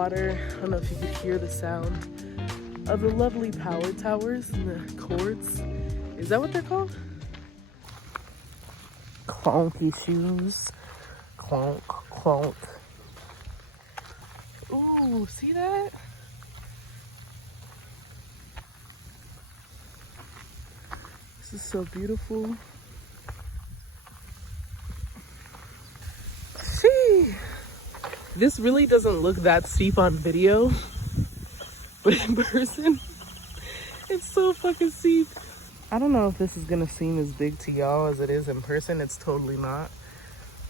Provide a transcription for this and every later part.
water. I don't know if you could hear the sound of the lovely power towers and the cords. Is that what they're called? Clonky shoes. Clonk, clonk. Ooh, see that? This is so beautiful. See? This really doesn't look that steep on video, but in person, it's so fucking steep. I don't know if this is gonna seem as big to y'all as it is in person. It's totally not.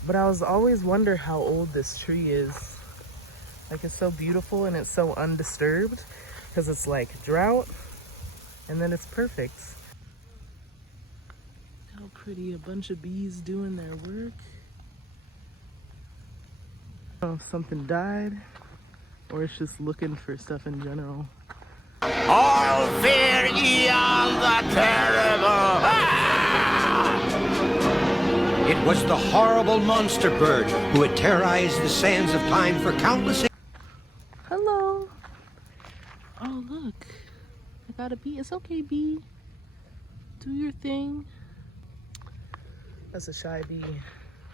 But I was always wonder how old this tree is. Like, it's so beautiful and it's so undisturbed because it's like drought and then it's perfect. How pretty, a bunch of bees doing their work. Oh, something died, or it's just looking for stuff in general. All fear ye on the terrible. It was the horrible monster bird who had terrorized the sands of time for countless. Hello. Oh, look. I got a bee. It's okay, bee. Do your thing. That's a shy bee.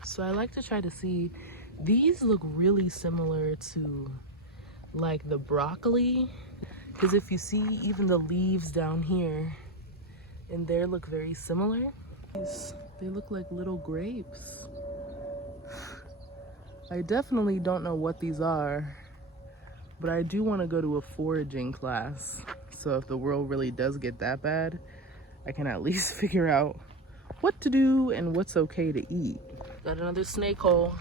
So I like to try to see. These look really similar to like the broccoli. Because if you see even the leaves down here and there look very similar. They look like little grapes. I definitely don't know what these are, but I do want to go to a foraging class. So if the world really does get that bad, I can at least figure out what to do and what's okay to eat. Got another snake hole.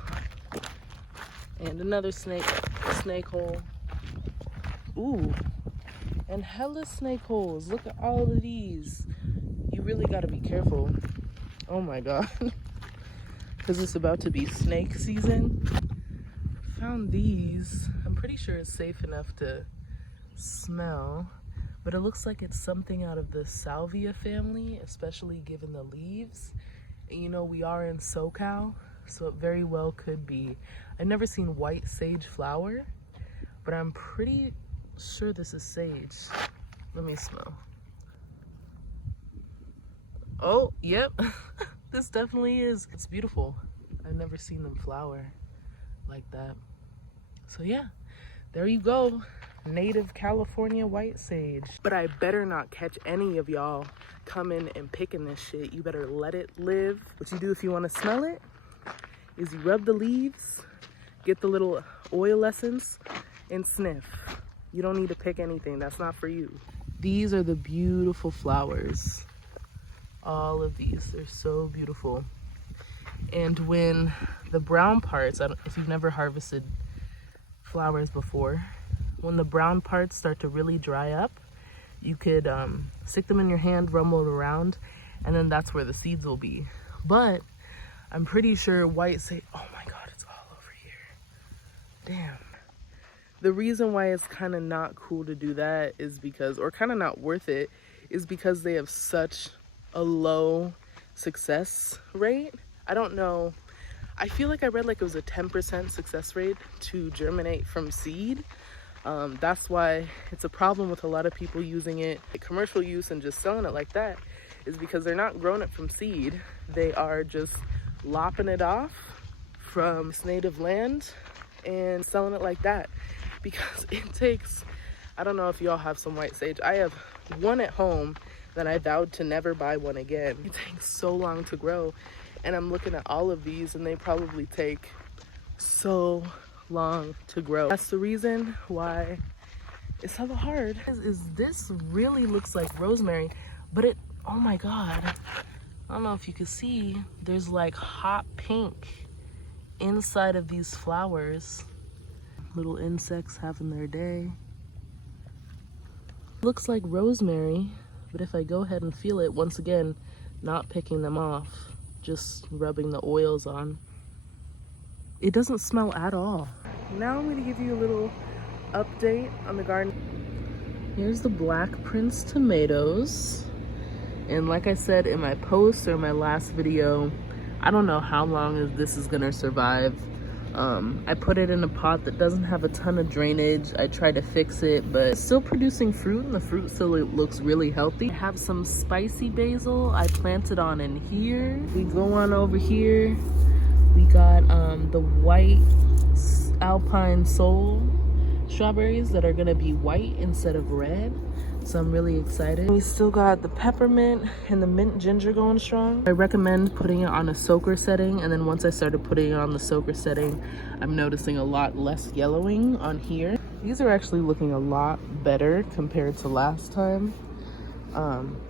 And another snake hole. Ooh. And hella snake holes. Look at all of these. You really gotta be careful. Oh my god. Because it's about to be snake season. Found these. I'm pretty sure it's safe enough to smell. But it looks like it's something out of the salvia family, especially given the leaves. And you know, we are in SoCal, so it very well could be. I've never seen white sage flower, but I'm pretty sure this is sage. Let me smell. Oh, yep. This definitely is. It's beautiful. I've never seen them flower like that. So yeah, there you go. Native California white sage. But I better not catch any of y'all coming and picking this shit. You better let it live. What you do if you want to smell it is you rub the leaves, get the little oil essence, and sniff. You don't need to pick anything. That's not for you. These are the beautiful flowers. All of these, they're so beautiful. And when the brown parts, if you've never harvested flowers before, when the brown parts start to really dry up, you could stick them in your hand, rumble it around, and then that's where the seeds will be. But I'm pretty sure white sage, oh my god, it's all over here. Damn. The reason why it's kind of not cool to do that is because, or kind of not worth it, is because they have such a low success rate. I don't know. I feel like I read like it was a 10% success rate to germinate from seed. That's why it's a problem with a lot of people using it commercial use and just selling it like that, is because they're not growing it from seed. They are just lopping it off from its native land and selling it like that, because it takes, I don't know if y'all have some white sage. I have one at home that I vowed to never buy one again. It takes so long to grow, and I'm looking at all of these and they probably take so long to grow. That's the reason why it's hella hard. Is this really looks like rosemary, but it, oh my god, I don't know if you can see, there's like hot pink inside of these flowers. Little insects having their day. Looks like rosemary, but if I go ahead and feel it, once again, not picking them off, just rubbing the oils on, it doesn't smell at all. Now I'm going to give you a little update on the garden. Here's the Black Prince tomatoes. And like I said in my post or my last video, I don't know how long this is going to survive. I put it in a pot that doesn't have a ton of drainage. I tried to fix it, but it's still producing fruit, and the fruit still looks really healthy. I have some spicy basil I planted on in here. We go on over here. We got the white Alpine Soul strawberries that are gonna be white instead of red. So I'm really excited. We still got the peppermint and the mint ginger going strong. I recommend putting it on a soaker setting, and then once I started putting it on the soaker setting, I'm noticing a lot less yellowing on here. These are actually looking a lot better compared to last time.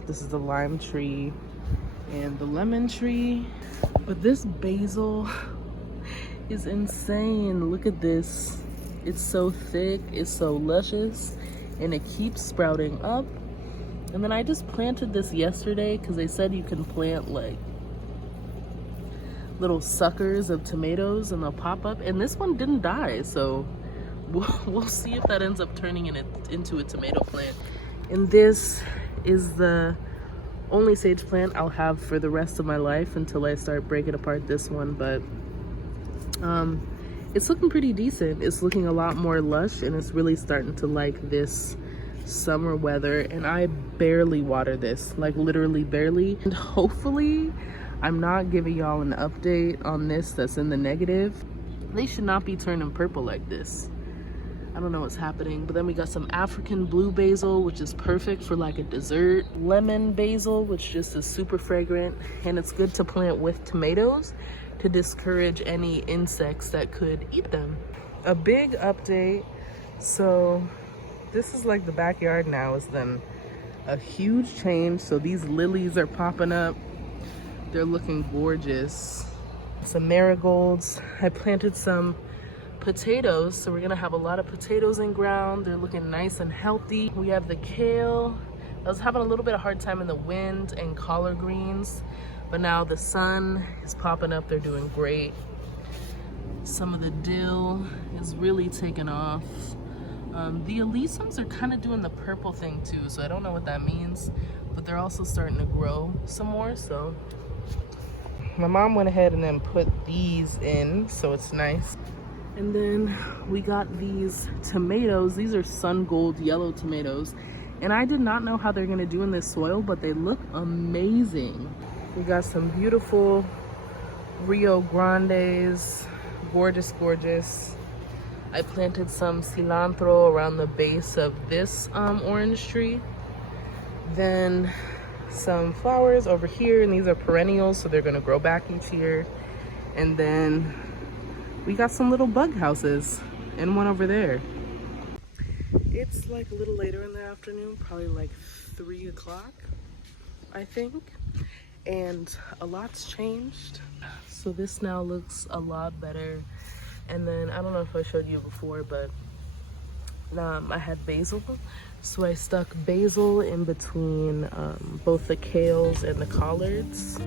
This is the lime tree and the lemon tree. But this basil is insane. Look at this. It's so thick, it's so luscious, and it keeps sprouting up. And then I just planted this yesterday because they said you can plant like little suckers of tomatoes and they'll pop up, and this one didn't die, so we'll see if that ends up turning into a tomato plant. And this is the only sage plant I'll have for the rest of my life until I start breaking apart this one, but it's looking pretty decent. It's looking a lot more lush, and it's really starting to like this summer weather. And I barely water this, like literally barely. And hopefully I'm not giving y'all an update on this that's in the negative. They should not be turning purple like this. I don't know what's happening. But then we got some African blue basil, which is perfect for like a dessert. Lemon basil, which just is super fragrant, and it's good to plant with tomatoes to discourage any insects that could eat them. A big update. So this is like the backyard now. Is then a huge change. So these lilies are popping up. They're looking gorgeous. Some marigolds. I planted some potatoes, so we're gonna have a lot of potatoes in ground. They're looking nice and healthy. We have the kale. I was having a little bit of hard time in the wind, and collard greens, but now the sun is popping up. They're doing great. Some of the dill is really taking off. The alyssums are kind of doing the purple thing too, so I don't know what that means, but they're also starting to grow some more. So my mom went ahead and then put these in, so it's nice. And then we got these tomatoes. These are sun gold yellow tomatoes, and I did not know how they're gonna do in this soil, but they look amazing. We got some beautiful Rio Grandes, gorgeous, gorgeous. I planted some cilantro around the base of this orange tree. Then some flowers over here, and these are perennials, so they're gonna grow back each year. And then we got some little bug houses and one over there. It's like a little later in the afternoon, probably like 3 o'clock, I think. And a lot's changed. So this now looks a lot better. And then, I don't know if I showed you before, but I had basil. So I stuck basil in between both the kales and the collards.